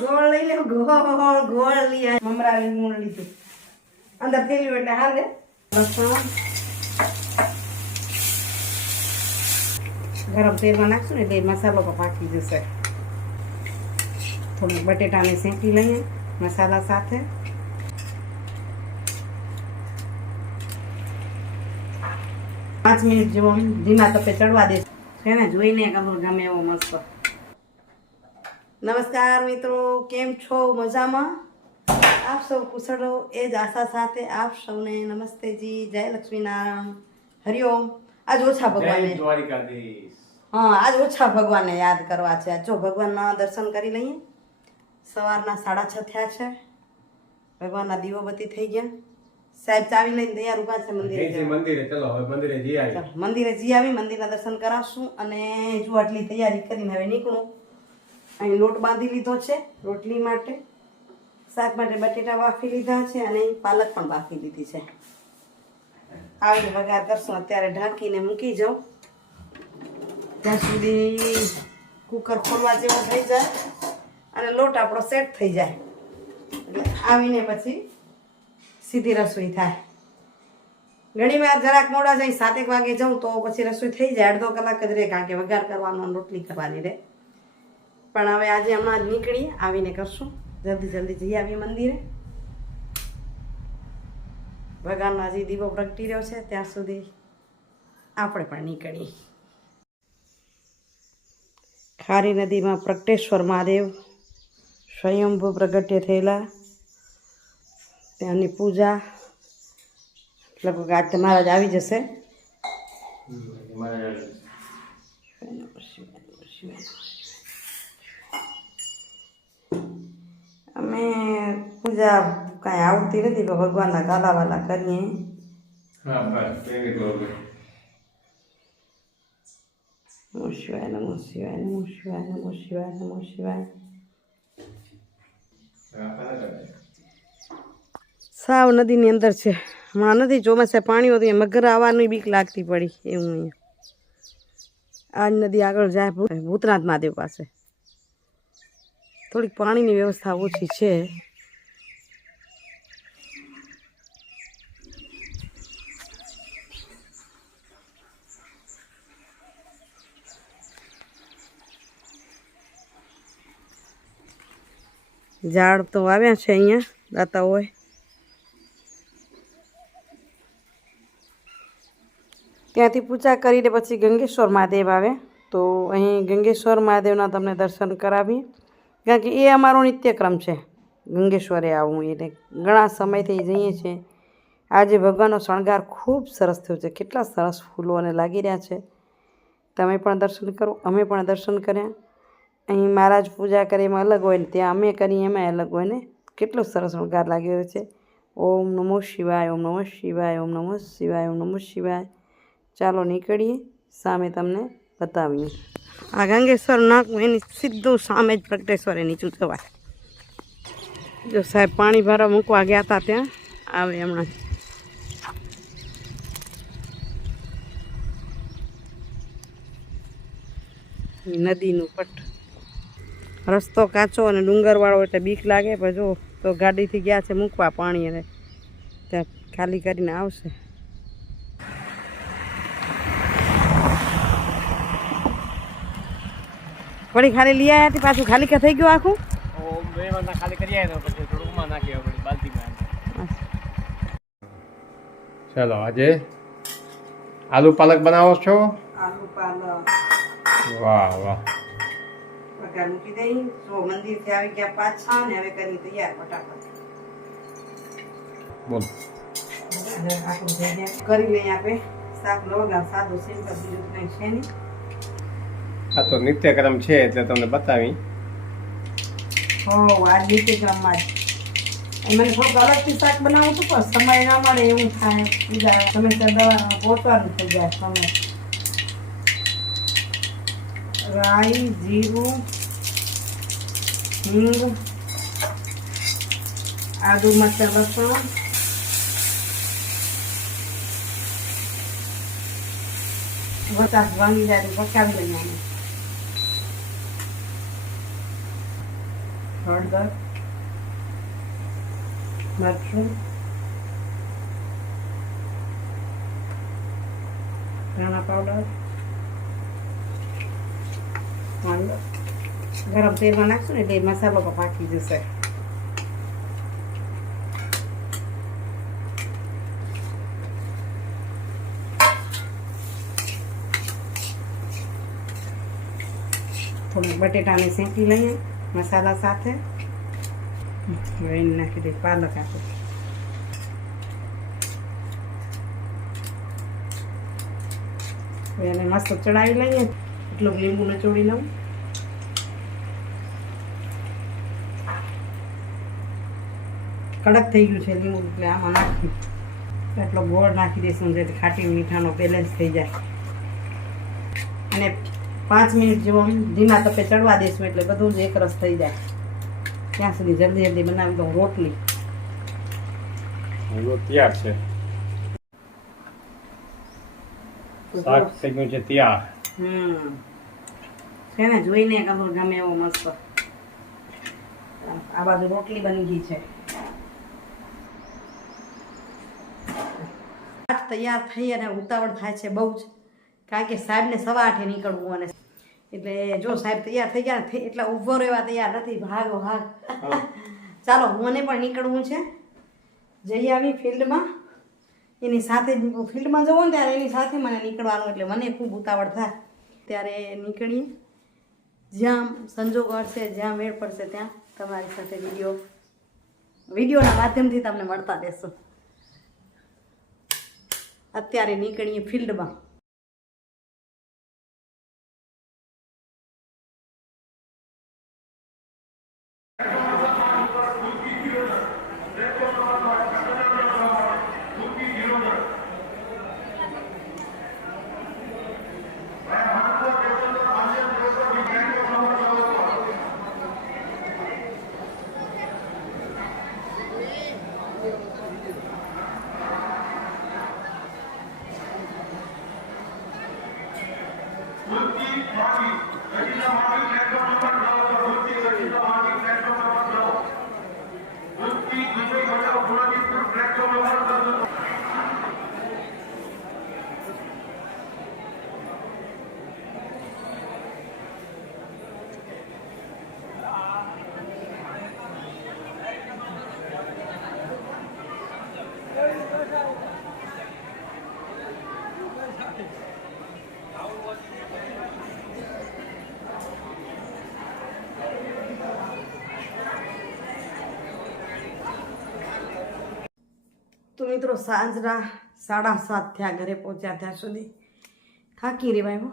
ગોળ લઈ લે ગોળ ગોળ લઈ આય. મમરા લીમડું લીધું અંદર થેલ્યું એટલે હાલે લસણ ગરમ તેલમાં નાખશું ને એટલે એ મસાલો પણ પાકી જશે થોડુંક બટેટાને શેકી લઈએ મસાલા સાથે પાંચ મિનિટ જેવો. ધીમા તપે ચડવા દે છે ને જોઈને કલર ગમે એવો મસ્ત. નમસ્કાર મિત્રો કેમ છો? મજામાં? આપ સૌ કુશળો એ જ આશા સાથે આપ સૌને નમસ્તેજી જય લક્ષ્મીનારાયણ. હરિઓમ આજ ઓછા ભગવાનને હા આજ ઓછા ભગવાનને યાદ કરવા છે. જો ભગવાનના દર્શન કરી લઈએ. સવારના સાડા છ થયા છે. ભગવાનના દીવોબતી થઈ ગયા. સાહેબ ચાવી લઈને તૈયાર ઊભા છે મંદિરે. મંદિરે. ચલો હવે મંદિરે જઈ આવી મંદિરે જઈ આવી મંદિરના દર્શન કરાવશું અને જો આટલી તૈયારી કરીને હવે નીકળું અહીં લોટ બાંધી લીધો છે, રોટલી માટે, શાક માટે બટેટા બાફી લીધા છે અને પાલક પણ બાફી લીધી છે. આવીને વઘાર કરશું, અત્યારે ઢાંકીને મૂકી જાઉં. ત્યાં સુધી કુકર ખોલવા જેવો થઈ જાય અને લોટ આપણો સેટ થઈ જાય. એટલે આવીને પછી સીધી રસોઈ થાય. ઘણી વાર જરાક મોડા જઈ સાતેક વાગે જાઉં તો પછી રસોઈ થઈ જાય, અડધો કલાક જ રહે કારણ કે વઘાર કરવાનો રોટલી કરવાની રહે. પણ હવે આજે હમણાં જ નીકળી આવીને કરશું. જલ્દી જલ્દી જઈ આવી મંદિરે. ભગવાનનો હજી દીવો પ્રગટી રહ્યો છે ત્યાં સુધી આપણે પણ નીકળીએ. ખારી નદીમાં પ્રગટેશ્વર મહાદેવ સ્વયંભૂ પ્રગટ્ય થયેલા. ત્યાંની પૂજા લગભગ આજ તો મહારાજ આવી જશે. અમે પૂજા કાંઈ આવડતી નથી પણ ભગવાનના ગાલા વાલા કરીએ. હા બસ. નમો શિવાય નમો શિવાય નમો શિવાય નમો શિવાય નમો શિવાય. સાવ નદીની અંદર છે. હમણાં નથી ચોમાસે પાણી હતું મગર આવવાની બીક લાગતી પડી એવું અહીંયા. આજ નદી આગળ જાય ભૂતનાથ મહાદેવ પાસે. થોડીક પાણીની વ્યવસ્થા ઓછી છે. ઝાડ તો આવ્યા છે અહીંયા, દાતા હોય. ત્યાંથી પૂજા કરીને પછી ગંગેશ્વર મહાદેવ આવે. તો અહીં ગંગેશ્વર મહાદેવના તમને દર્શન કરાવીએ. કારણ કે એ અમારો નિત્યક્રમ છે. ગંગેશ્વરે આવવું એટલે ઘણા સમયથી જઈએ છીએ. આજે ભગવાનનો શણગાર ખૂબ સરસ થયો છે. કેટલા સરસ ફૂલો અને લાગી રહ્યા છે. તમે પણ દર્શન કરો, અમે પણ દર્શન કર્યા. અહીં મહારાજ પૂજા કરે એમાં અલગ હોય ને ત્યાં અમે કરીએ એમાં અલગ હોય ને? કેટલો સરસ શણગાર લાગી રહ્યો છે. ઓમ નમો શિવાય, ઓમ નમો શિવાય, ઓમ નમો શિવાય, ઓમ નમો શિવાય. ચાલો નીકળીએ, સામે તમને બતાવીએ. આ ગંગેશ્વર નાક એની સીધું સામે જ પ્રગટેશ્વર નીચું જવાય જો સાહેબ પાણી ભરવા મૂકવા ગયા હતા ત્યાં, આવે હમણાં. નદીનું પટ. રસ્તો કાચો અને ડુંગરવાળો એટલે બીક લાગે પણ જો તો ગાડીથી ગયા છે મૂકવા પાણી અને ત્યાં ખાલી કરીને આવશે. વળી ખાલી લઈ આવ્યા હતી પાછું ખાલી કે થઈ ગયું આખું? ચાલો આજે આલુ પાલક બનાવો છો? આલુ પાલક. વાહ વાહ. વઘાર મૂકી દઈ જો મંદિરથી આવી ગયા પાછા ને હવે કરી તૈયાર ફટાફટ. બોલ. કરી લઈએ આપણે શાક લોગા સાદું સિમ્પલ બીજું કંઈ છે નહીં. આ તો નિત્યક્રમ છે એટલે તમને બતાવી. હો આ નિત્યક્રમમાં જ. મને થોડુંક અલગથી શાક બનાવું છું પણ સમય ના મળે એવું થાય. બીજા સમયસર દવા પહોંચવાનું થઈ જાય સમય. રાઈ જીરું pingo. A do maceração. Botar vanilha, vou caminhar. Orda. Marchum. Rana powder. One. ગરમ તેલમાં નાખશું ને એટલે મસાલો પણ પાકી જશે થોડું બટેટાને શેકી લઈએ મસાલા સાથે એને નાખી દઈએ પાલક આપણે એને મસ્ત ચડાવી લઈએ એટલું લીંબુ નચોડી લઉં કડક થઈ ગયું છે લીંબુ એટલે આમાં નાખી. એટલો ગોળ નાખી દઈશું જેથી ખાટી મીઠાનો બેલેન્સ થઈ જાય. અને પાંચ મિનિટ જેવો ધીમા તપે ચડવા દઈશું એટલે બધું જ એકરસ થઈ જાય. ત્યાં સુધી જલ્દી જલ્દી બનાવી દઉં રોટલી. તૈયાર છે. શાક થઈ ગયું છે તૈયાર. હમ. છે ને જોઈને ગમે એવો મસ્ત. આ બાજુ રોટલી બની ગઈ છે. તૈયાર થઈ અને ઉતાવળ થાય છે બહુ જ. કારણ કે સાહેબને સવા આઠે નીકળવું અને એટલે જો સાહેબ તૈયાર થઈ ગયા એટલા ઊભો રહેવા તૈયાર નથી ભાગો ભાગ ચાલો મને પણ નીકળવું છે. જઈ આવી ફિલ્ડમાં. એની સાથે જ ફિલ્ડમાં જવું ને ત્યારે એની સાથે મને નીકળવાનું એટલે મને ખૂબ ઉતાવળ થાય. ત્યારે નીકળીએ. જ્યાં સંજોગ હશે જ્યાં મેળ પડશે ત્યાં તમારી સાથે વીડિયો વિડીયોના માધ્યમથી તમને મળતા રહેશું. અત્યારે નીકળીએ ફિલ્ડમાં. Steve Brown. મિત્રો, સાંજના સાડા સાત થયા ઘરે પહોંચ્યા ત્યાં સુધી. થાકી રેવાયો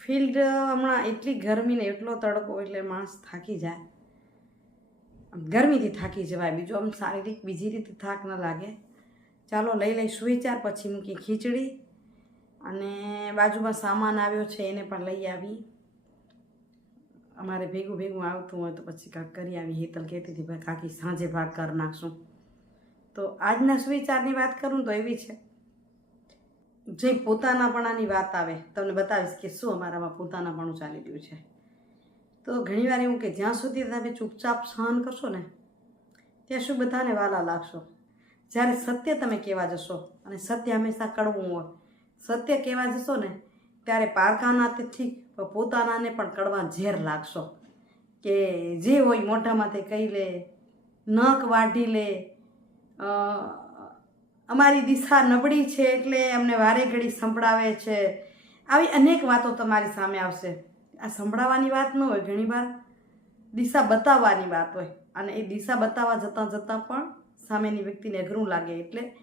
ફિલ્ડ હમણાં એટલી ગરમી ને એટલો તડકો એટલે માણસ થાકી જાય. ગરમીથી થાકી જવાય. બીજું આમ શારીરિક બીજી રીતે થાક ન લાગે. ચાલો લઈ લઈ સુવિચાર, પછી મૂકી ખીચડી અને બાજુમાં સામાન આવ્યો છે એને પણ લઈ આવી. અમારે ભેગું ભેગું આવતું હોય તો પછી કાંક કરી આવી. હેતલ કહેતી હતી, ભાઈ કાકી, સાંજે ભાગ કરી નાખશું. તો આજના સુવિચારની વાત કરું તો એવી છે. જે પોતાનાપણાની વાત આવે, તમને બતાવીશ કે શું અમારામાં પોતાનાપણું ચાલી રહ્યું છે. તો ઘણીવાર એવું કે જ્યાં સુધી તમે ચૂપચાપ સહન કરશો ને, ત્યાં શું બધાને વાલા લાગશો. જ્યારે સત્ય તમે કહેવા જશો, અને સત્ય હંમેશા કડવું હોય. સત્ય કહેવા જશો ને, ત્યારે પારકાના તે પણ પોતાનાને પણ કડવા ઝેર લાગશો. કે જે હોય મોઢામાંથી કહી લે, નખ વાઢી લે અમારી દિશા નબળી છે એટલે એમને વારે ઘડી સંભળાવે છે. આવી અનેક વાતો તમારી સામે આવશે. આ સંભળાવવાની વાત ન હોય ઘણીવાર દિશા બતાવવાની વાત હોય અને એ દિશા બતાવવા જતાં જતાં પણ સામેની વ્યક્તિને અઘરું લાગે. એટલે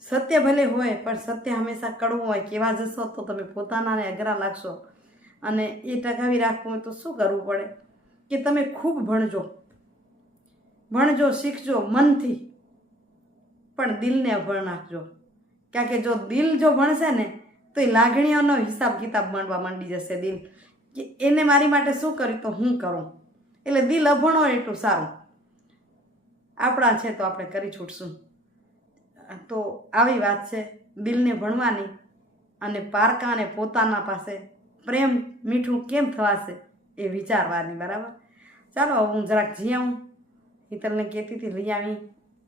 સત્ય ભલે હોય, પણ સત્ય હંમેશા કડવું હોય, કેવા જશો તો તમે પોતાનાને અઘરા લાગશો. અને એ ટકાવી રાખવું હોય તો શું કરવું પડે? કે તમે ખૂબ ભણજો. ભણજો, શીખજો, મનથી. પણ દિલને અભણ નાખજો. કારણ કે જો દિલ જો ભણશે ને, તો એ લાગણીઓનો હિસાબ કિતાબ માંડવા માંડી જશે દિલ. કે એને મારી માટે શું કર્યું તો હું કરું? એટલે દિલ અભણ એટલું સારું. આપણા છે તો આપણે કરી છૂટશું. તો આવી વાત છે, દિલને ભણવાની અને પારકાને પોતાના પાસે પ્રેમ મીઠું કેમ થવાશે એ વિચારવાની, બરાબર? ચાલો હું જરાક જી આવું. હિતલને કહેતી હતી, લઈ આવી.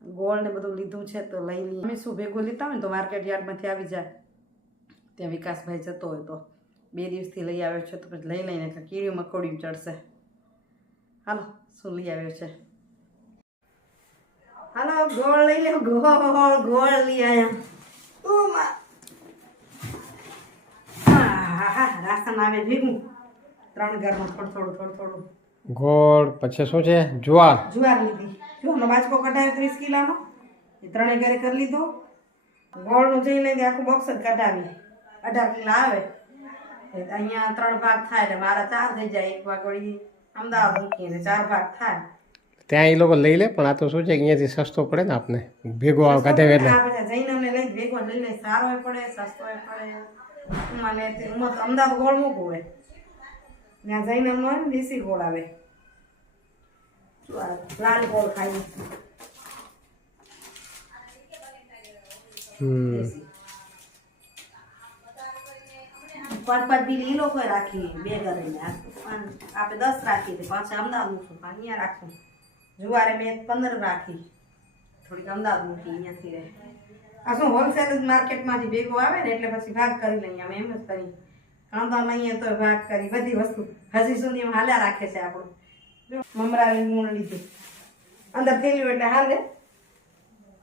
ગોળ ને બધું લીધું છે તો લઈ લઈએ. અમે શું ભેગું લીધા હોય ને તો માર્કેટ યાર્ડમાંથી આવી જાય. ત્યાં વિકાસભાઈ જતો હોય તો. બે દિવસથી લઈ આવ્યો છે તો પછી લઈ લઈને કીડી મકોડી ચડશે. હાલો શું લઈ આવ્યો છે? હાલો ગોળ લઈ લે ગોળ ગોળ લઈ આવ્યા. ઓ માં. આહાહા, રાશન આવે ભેગું. ત્રણ ઘરમાં થોડું થોડું થોડું થોડું. ગોળ પછી શું છે? જુવાર. જુવાર લીધી. જુવારનો બાજકો કઢાયો ત્રીસ કિલોનો એ ત્રણે ઘરે કરી લીધો. ગોળનું જઈ લઈને આખું બોક્સ જ કઢાવી અઢાર કિલો આવે. અહીંયા ત્રણ ભાગ થાય એટલે મારા ચાર થઈ જાય. એક ભાગ વળી અમદાવાદ મૂકીને ચાર ભાગ થાય. ત્યાં એ લોકો લઈ લે પણ આ તો શું છે કે અહીંયાથી સસ્તો પડે ને આપને. ભેગો આવ કાઢે એટલે. જઈને અમને લઈને ભેગો લઈ લે સારો પડે સસ્તો પડે. મને તે- ઉમાં તો અમદાવાદ ગોળ મૂકવું હોય. ત્યાં જઈને અમને દેશી ગોળ આવે. લાલ ગોળ ખાઈ પાંચ પાંચ બિલ એ લોકોએ રાખી બે કરીને આપણે દસ રાખી પાછા અમદાવાદ મૂકશું અહીંયા રાખશું જુવારે મેં પંદર રાખી થોડીક અમદાવાદ મૂકી અહીંયાથી રહે આ શું હોલસેલ જ માર્કેટમાંથી ભેગો આવે ને એટલે પછી ભાગ કરી લઈએ અમે એમ જ કરી અમદાવાદ અહીંયા તો ભાગ કરી બધી વસ્તુ હજી સુધી હાલ્યા રાખે છે આપણું મમરાની મૂળ લીધું. અંદર થેલ્યું એટલે હાલે.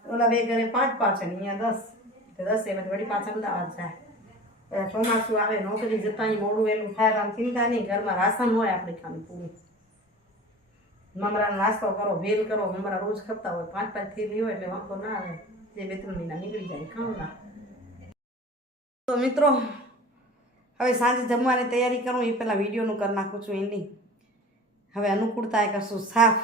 ઓલા બે ઘરે પાંચ પાછળ, અહીંયા દસ. દસ એમાં વળી પાછા અમદાવાદ જાય. ચોમાસું આવે, નોકરી જતા મોડું એનું થાય આમ ચિંતા નહીં. ઘરમાં રાશન હોય આપણે ખાલી પૂરું. મમરાનો નાસ્તો કરો વેલ કરો, મમરા રોજ ખપતા હોય. પાંચ પાંચ થેલી હોય એટલે વાંધો ના આવે. જે બે ત્રણ મહિના નીકળી જાય ખાવું ના તો મિત્રો, હવે સાંજે જમવાની તૈયારી કરું, એ પહેલાં વિડીયોનું કરી નાખું છું એન્ડિંગ હવે અનુકૂળતાએ કરશું સાફ,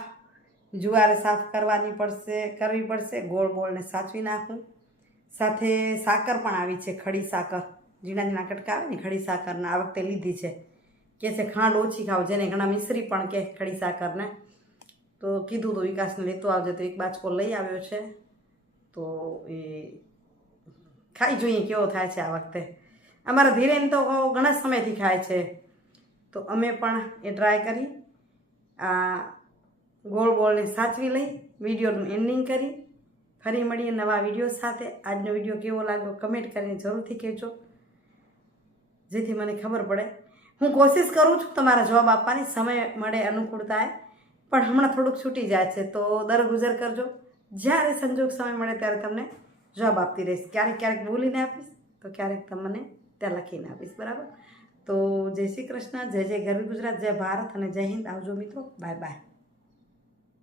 જુવારે સાફ કરવાની પડશે, કરવી પડશે, ગોળ ગોળને સાચવી નાખું. સાથે સાકર પણ આવી છે, ખડી સાકર. ઝીણા ઝીણા કટકા આવે ને, ખડી સાકરને આ વખતે લીધી છે. કે છે ખાંડ ઓછી ખાવ, જેને ઘણા મિશ્રી પણ કે ખડી સાકરને. તો કીધું તો વિકાસને લેતો આવજે, તો એક બાચકો લઈ આવ્યો છે. તો એ ખાઈ જોઈએ કેવો થાય છે આ વખતે. અમારા ધીરેન તો ઘણા સમયથી ખાય છે. તો અમે પણ એ ટ્રાય કરી. આ ગોળ ગોળને સાચવી લઈ વિડીયોનું એન્ડિંગ કરી. ફરી મળીએ નવા વીડિયો સાથે. આજનો વીડિયો કેવો લાગ્યો કમેન્ટ કરીને જરૂરથી કહેજો. જેથી મને ખબર પડે. હું કોશિશ કરું છું તમારા જવાબ આપવાની. સમય મળે અનુકૂળતાએ પણ હમણાં થોડુંક છૂટી જાય છે, તો દર ગુજર કરજો. જ્યારે સંજોગ સમય મળે ત્યારે તમને જવાબ આપતી રહીશ. ક્યારેક ક્યારેક બોલીને આપીશ, તો ક્યારેક તમને ત્યાં લખીને આપીશ. બરાબર? તો જય શ્રી કૃષ્ણ, જય જય ગરવી ગુજરાત, જય ભારત અને જય હિન્દ આવજો મિત્રો. Bye bye.